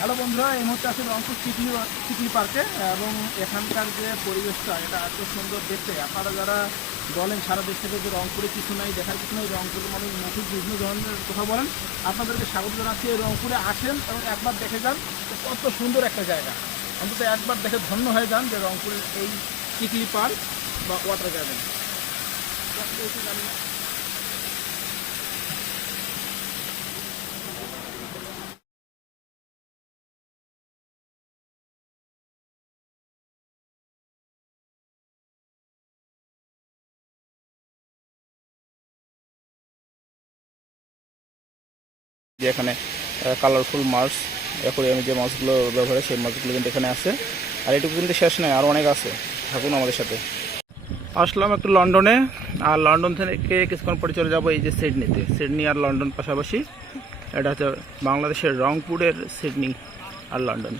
Hello বন্ধুরা, এই মুহূর্তে আছে রংপুর চিকলি পার্কে এবং এখানকার যে পরিবেশটা এটা এত সুন্দর দেখতে। আপনারা যারা বলেন সারা দেশ থেকে যে রংপুরে কিছু নাই, দেখার কিছু নাই, রংপুরের মানুষ মুখে বিভিন্ন ধরনের কথা বলেন, আপনাদেরকে স্বাগত জানাচ্ছি। রংপুরে আসেন এবং একবার দেখে যান কত সুন্দর একটা জায়গা। অন্তত একবার দেখে ধন্য হয়ে যান যে রংপুরের এই চিকলি পার্ক বা ওয়াটার গার্ডেন। যে এখানে কালারফুল মাছ, অ্যাকোয়ারিয়ামে যে মাছগুলো ব্যবহার হয় সেই মাছগুলো কিন্তু এখানে আছে। আর এটুকু কিন্তু শেষ নয়, আরও অনেক আছে। থাকুন আমাদের সাথে। আসলাম একটু লন্ডনে, আর লন্ডন থেকে কিছুক্ষণ পরে চলে যাবো এই যে সিডনিতে। সিডনি আর লন্ডন পাশাপাশি, এটা হচ্ছে বাংলাদেশের রংপুরের সিডনি আর লন্ডন।